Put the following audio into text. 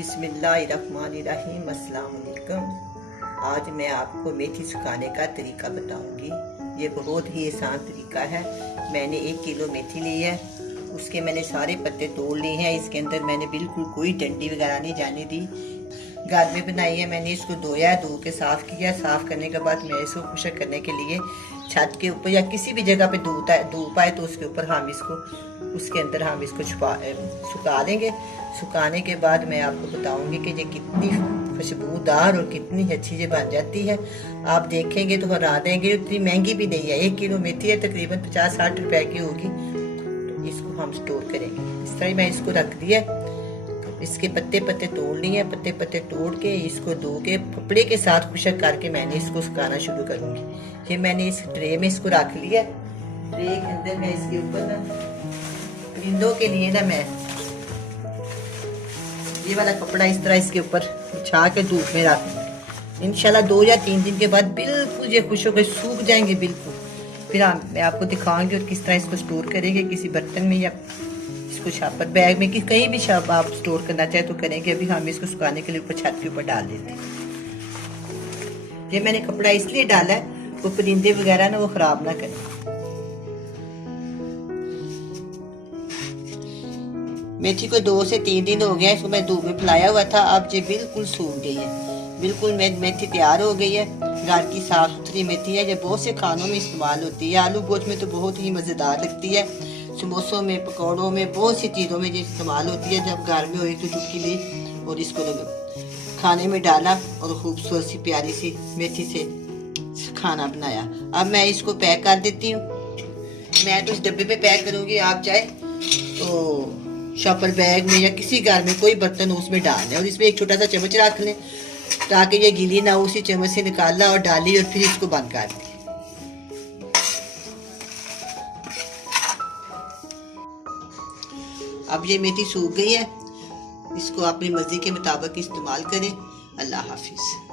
बिस्मिल्लाहिर्रहमानिर्रहीम। अस्सलाम वालेकुम। आज मैं आपको मेथी सुखाने का तरीका बताऊंगी। ये बहुत ही आसान तरीका है। मैंने 1 किलो मेथी ली है, उसके मैंने सारे पत्ते तोड़ लिए हैं। इसके अंदर मैंने बिल्कुल कोई डंडी वगैरह नहीं जाने दी। घर में बनाई है। मैंने इसको धोया, धो के साफ़ किया। साफ़ करने के बाद मैं इसको खुशक करने के लिए छत के ऊपर या किसी भी जगह पे धूप आए तो उसके ऊपर हम इसको उसके अंदर हम इसको सुखा देंगे। सुखाने के बाद मैं आपको बताऊंगी कि ये कितनी खुशबूदार और कितनी अच्छी ये बन जाती है। आप देखेंगे तो हैरान रहेंगे। इतनी महंगी भी नहीं है। 1 किलो मेथी है, तकरीबन 50-60 रुपए की होगी। तो इसको हम स्टोर करेंगे। इस तरह मैं इसको रख दिया। इसके पत्ते तोड़ लिए। पत्ते तोड़ के इसको धो के कपड़े के साथ खुशक करके मैंने इसको सुखाना शुरू करूंगी। ये मैंने इस ट्रे में इसको रख लिया। ट्रे के अंदर मैं इसके ऊपर ना परिंदों के लिए ना मैं ये वाला कपड़ा इस तरह इसके ऊपर बिछा के धूप में रख दूंगी। इंशाल्लाह 2 या 3 दिन के बाद बिल्कुल ये खुश होकर सूख जाएंगे बिल्कुल। फिर मैं आपको दिखाऊंगी और किस तरह इसको स्टोर करेंगे, किसी बर्तन में या इसको छापर बैग में कि कहीं भी आप स्टोर करना चाहे तो करेंगे। अभी हम इसको सुखाने के लिए ऊपर छत के ऊपर डाल देते हैं। ये मैंने कपड़ा इसलिए डाला है वो परिंदे वगैरह ना वो खराब ना करें। मेथी को 2 से 3 दिन हो गया, इसको मैं धूप में फैलाया हुआ था। अब ये बिल्कुल सूख गई है। बिल्कुल मेथी तैयार हो गई है। घर की साफ सुथरी मेथी है। ये बहुत से खानों में इस्तेमाल होती है। आलू गोश्त में तो बहुत ही मज़ेदार लगती है। समोसों में, पकौड़ों में, बहुत सी चीज़ों में ये इस्तेमाल होती है। जब घर में हो तो चुटकी ली और इसको खाने में डाला और खूबसूरत सी प्यारी सी मेथी से खाना बनाया। अब मैं इसको पैक कर देती हूँ। मैं तो इस डब्बे में पैक करूँगी। आप चाहे तो शॉपर बैग में या किसी घर में कोई बर्तन हो उसमें डाल लें और इसमें एक छोटा सा चम्मच रख लें ताकि ये गीली ना हो। उसी चम्मच से निकाला और डाली और फिर इसको बंद कर दी। अब ये मेथी सूख गई है। इसको अपनी मर्जी के मुताबिक इस्तेमाल करें। अल्लाह हाफिज।